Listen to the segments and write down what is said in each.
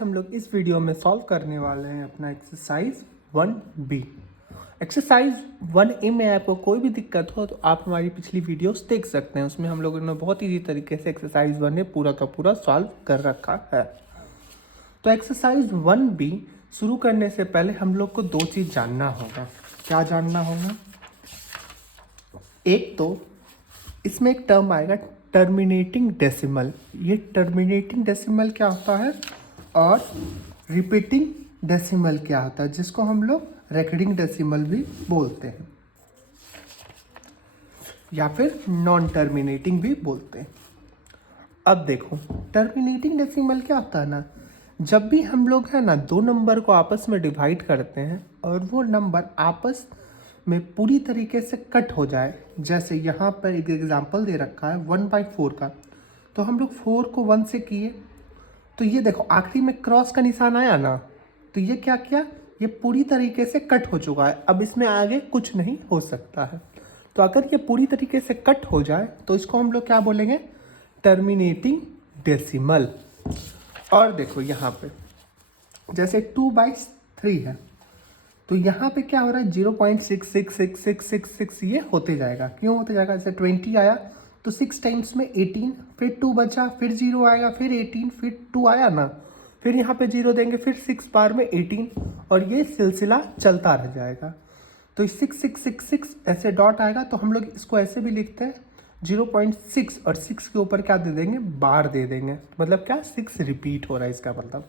हम लोग इस वीडियो में सॉल्व करने वाले हैं अपना एक्सरसाइज 1B। एक्सरसाइज 1A में आपको कोई भी दिक्कत हो तो आप हमारी पिछली वीडियोस देख सकते हैं। उसमें हम लोगों ने बहुत ईजी तरीके से एक्सरसाइज 1A पूरा का पूरा सॉल्व कर रखा है। तो एक्सरसाइज 1B शुरू करने से पहले हम लोग को दो चीज़ जानना होगा। क्या जानना होगा? एक तो इसमें एक टर्म आएगा टर्मिनेटिंग डेसिमल। ये टर्मिनेटिंग डेसिमल क्या होता है और रिपीटिंग डेसिमल क्या होता है, जिसको हम लोग रेकरिंग डेसिमल भी बोलते हैं या फिर नॉन टर्मिनेटिंग भी बोलते हैं। अब देखो, टर्मिनेटिंग डेसिमल क्या होता है ना, जब भी हम लोग है ना दो नंबर को आपस में डिवाइड करते हैं और वो नंबर आपस में पूरी तरीके से कट हो जाए। जैसे यहाँ पर एक एग्जांपल दे रखा है 1/4 का, तो हम लोग 4 को 1 से किए, तो ये देखो आखिरी में क्रॉस का निशान आया ना, तो ये क्या किया, ये पूरी तरीके से कट हो चुका है। अब इसमें आगे कुछ नहीं हो सकता है। तो अगर ये पूरी तरीके से कट हो जाए तो इसको हम लोग क्या बोलेंगे? Terminating decimal. और देखो यहाँ पे जैसे 2/3 है, तो यहाँ पे क्या हो रहा है 0.666666 ये होते जाएगा। क्यों होते जाएगा? जैसे 20 आया तो 6 टाइम्स में 18, फिर 2 बचा, फिर 0 आएगा, फिर 18, फिर 2 आया ना, फिर यहाँ पे 0 देंगे, फिर 6 बार में 18, और ये सिलसिला चलता रह जाएगा। तो 6666 ऐसे डॉट आएगा, तो हम लोग इसको ऐसे भी लिखते हैं 0.6, और 6 के ऊपर क्या दे देंगे? बार दे देंगे। मतलब क्या? 6 रिपीट हो रहा है इसका मतलब।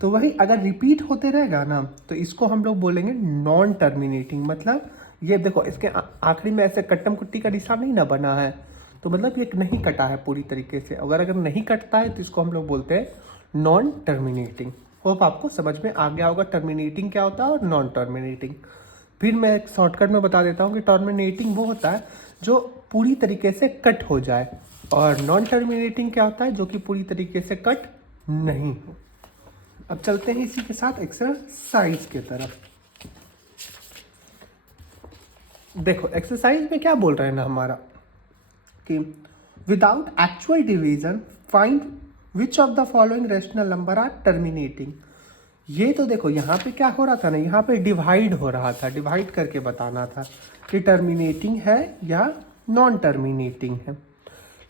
तो वही अगर रिपीट होते रहेगा ना तो इसको हम लोग बोलेंगे नॉन टर्मिनेटिंग। मतलब ये देखो इसके आखिरी में ऐसे कट्टम कुट्टी का निशान नहीं ना बना है, तो मतलब ये नहीं कटा है पूरी तरीके से। अगर नहीं कटता है तो इसको हम लोग बोलते हैं नॉन टर्मिनेटिंग। होप आपको समझ में आ गया होगा टर्मिनेटिंग क्या होता है और नॉन टर्मिनेटिंग। फिर मैं एक शॉर्टकट में बता देता हूँ कि टर्मिनेटिंग वो होता है जो पूरी तरीके से कट हो जाए, और नॉन टर्मिनेटिंग क्या होता है? जो कि पूरी तरीके से कट नहीं हो। अब चलते हैं इसी के साथ एक्सरसाइज की तरफ। देखो एक्सरसाइज में क्या बोल रहे हैं ना हमारा कि without actual division find which of the following rational number are terminating. ये तो देखो यहाँ पे क्या हो रहा था ना, यहाँ पे डिवाइड हो रहा था, डिवाइड करके बताना था कि टर्मिनेटिंग है या नॉन टर्मिनेटिंग है।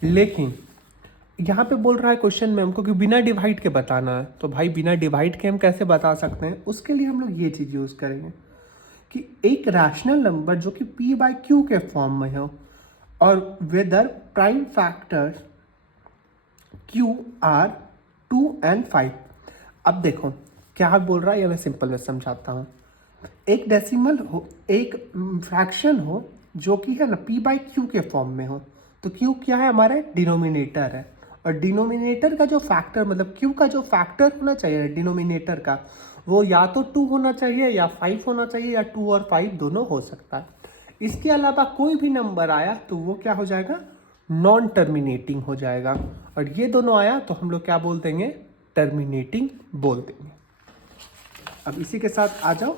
लेकिन यहाँ पे बोल रहा है क्वेश्चन में हमको कि बिना डिवाइड के बताना है। तो भाई बिना डिवाइड के हम कैसे बता सकते हैं? उसके लिए हम लोग ये चीज़ यूज़ करेंगे कि एक रैशनल नंबर जो कि p/q के फॉर्म में हो और whether prime factors q are 2 and 5। अब देखो क्या बोल रहा है, ये मैं सिंपल में समझाता हूँ। एक डेसिमल हो, एक फ्रैक्शन हो जो कि है ना p/q के फॉर्म में हो, तो q क्या है? हमारा डिनोमिनेटर है, और डिनोमिनेटर का जो फैक्टर मतलब q का जो फैक्टर होना चाहिए डिनोमिनेटर का, वो या तो 2 होना चाहिए या 5 होना चाहिए, या 2 और 5 दोनों हो सकता है। इसके अलावा कोई भी नंबर आया तो वो क्या हो जाएगा? नॉन टर्मिनेटिंग हो जाएगा। और ये दोनों आया तो हम लोग क्या बोल देंगे? टर्मिनेटिंग बोल देंगे। अब इसी के साथ आ जाओ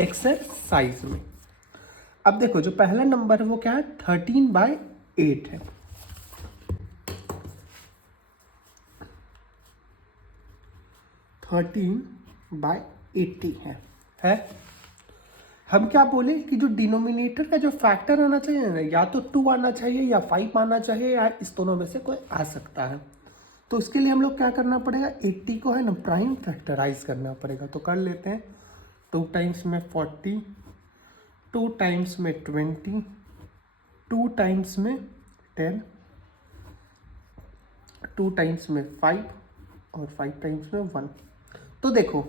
एक्सरसाइज में। अब देखो जो पहला नंबर है वो क्या है? 13/8 है। 13/80 है। हम क्या बोले कि जो डिनोमिनेटर का जो फैक्टर आना चाहिए ना, या तो 2 आना चाहिए या 5 आना चाहिए, या इस दोनों में से कोई आ सकता है। तो उसके लिए हम लोग क्या करना पड़ेगा? 80 को है ना प्राइम फैक्टराइज करना पड़ेगा। तो कर लेते हैं। 2 टाइम्स में 40, 2 टाइम्स में 20, 2 टाइम्स में 10, 2 टाइम्स में 5, और 5 टाइम्स में 1। तो देखो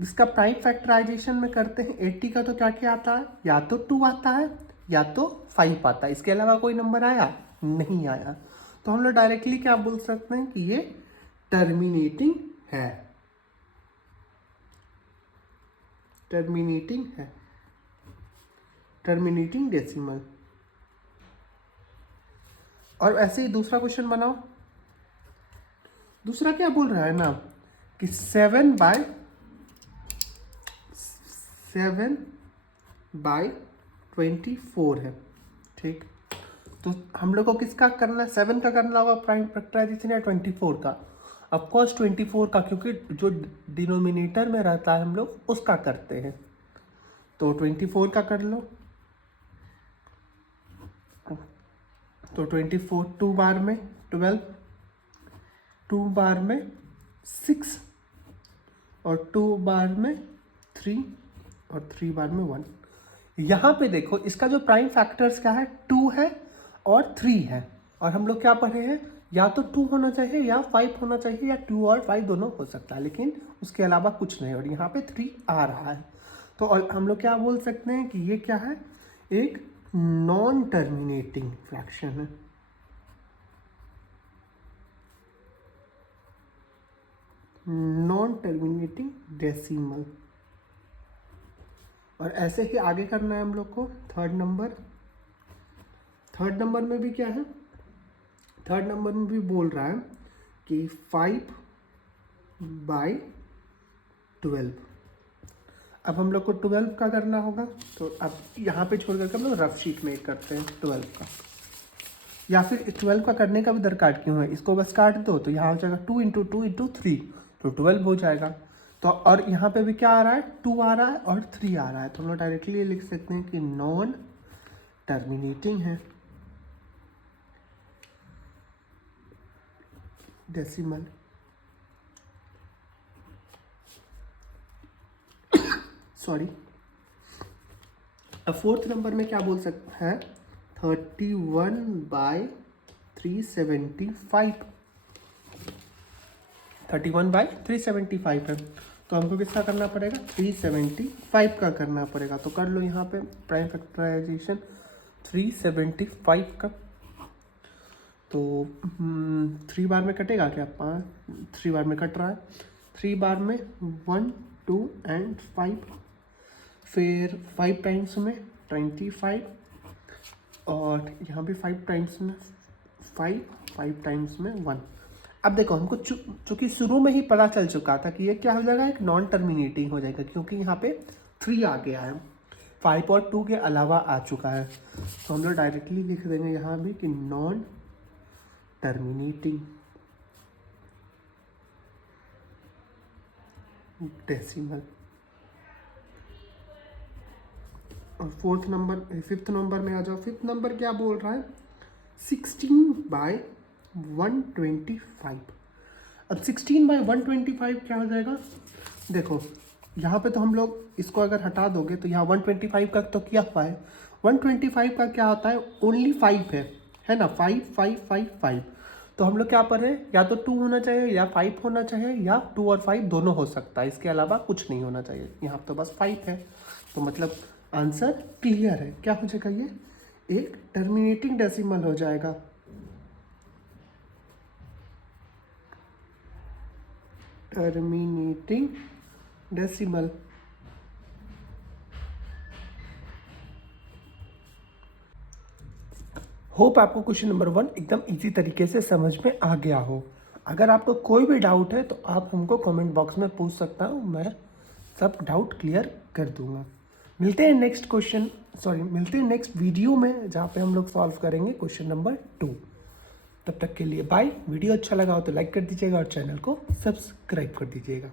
इसका प्राइम फैक्टराइजेशन में करते हैं। 80 का तो क्या क्या आता है? या तो 2 आता है या तो 5 आता है। इसके अलावा कोई नंबर आया? नहीं आया। तो हम लोग डायरेक्टली क्या बोल सकते हैं कि ये टर्मिनेटिंग है। टर्मिनेटिंग है, टर्मिनेटिंग डेसिमल। और ऐसे ही दूसरा क्वेश्चन बनाओ। दूसरा क्या बोल रहा है ना कि 7/24 है। ठीक, तो हम लोग को किसका करना है? 7 का करना होगा प्राइम फैक्टराइजेशन या 24 का? ऑफकोर्स 24 का, क्योंकि जो डिनोमिनेटर में रहता है हम लोग उसका करते हैं। तो 24 का कर लो। तो 24 2 बार में 12, 2 बार में 6 और 2 बार में 3 और 3 बार में 1। यहाँ पे देखो इसका जो प्राइम फैक्टर्स क्या है, 2 है और 3 है। और हम लोग क्या पढ़े हैं, या तो 2 होना चाहिए या 5 होना चाहिए, या 2 और 5 दोनों हो सकता है, लेकिन उसके अलावा कुछ नहीं। और यहाँ पे 3 आ रहा है, तो और हम लोग क्या बोल सकते हैं कि ये क्या है, एक नॉन टर्मिनेटिंग फ्रैक्शन है। Non terminating decimal. और ऐसे ही आगे करना है हम लोग को। थर्ड नंबर में भी क्या है, थर्ड नंबर में भी बोल रहा है कि 5/12। अब हम लोग को 12 का करना होगा, तो अब यहाँ पे छोड़ करके हम लोग रफ शीट में करते हैं 12 का। या फिर 12 का करने का भी दरकार क्यों है, इसको बस काट दो तो यहाँ हो जाएगा 2 × 2 × 3, तो 12 हो जाएगा। तो और यहाँ पे भी क्या आ रहा है, 2 आ रहा है और 3 आ रहा है, तो हम लोग डायरेक्टली लिख सकते हैं कि नॉन टर्मिनेटिंग है डेसिमल। सॉरी। अब फोर्थ नंबर में क्या बोल सकते हैं, 31/375। 31/375 है, तो हमको किसका करना पड़ेगा, 375 का करना पड़ेगा। तो कर लो यहाँ पे प्राइम फैक्टराइजेशन 375 का। तो 3 बार में कटेगा क्या, 3 बार में कट रहा है। 3 बार में 1 2 एंड 5, फिर 5 टाइम्स में 25, और यहाँ भी 5 टाइम्स में 5 टाइम्स में 1। अब देखो हमको चूंकि शुरू में ही पता चल चुका था कि ये क्या हो जाएगा, एक नॉन टर्मिनेटिंग हो जाएगा, क्योंकि यहाँ पे 3 आ गया है, 5 और 2 के अलावा आ चुका है। तो हम लोग डायरेक्टली लिख देंगे यहाँ भी कि नॉन टर्मिनेटिंग डेसिमल। और फिफ्थ नंबर में आ जाओ। फिफ्थ नंबर क्या बोल रहा है, 16/125। अब 16/125 क्या हो जाएगा, देखो यहाँ पे तो हम लोग इसको अगर हटा दोगे तो यहाँ 125 का तो क्या हुआ है, 125 का क्या होता है, ओनली 5 है ना, 5 5 5 5। तो हम लोग क्या पढ़ रहे हैं, या तो 2 होना चाहिए या 5 होना चाहिए, या 2 और 5 दोनों हो सकता है, इसके अलावा कुछ नहीं होना चाहिए। यहाँ तो बस 5 है, तो मतलब आंसर क्लियर है। क्या हो जाएगा, ये एक टर्मिनेटिंग डेसिमल हो जाएगा। Terminating decimal. होप आपको क्वेश्चन नंबर 1 एकदम इजी तरीके से समझ में आ गया हो। अगर आपको कोई भी डाउट है तो आप हमको कमेंट बॉक्स में पूछ सकता हूँ, मैं सब डाउट क्लियर कर दूंगा। मिलते हैं नेक्स्ट वीडियो में, जहाँ पे हम लोग सॉल्व करेंगे क्वेश्चन नंबर 2। तब तक के लिए बाय। वीडियो अच्छा लगा हो तो लाइक कर दीजिएगा और चैनल को सब्सक्राइब कर दीजिएगा।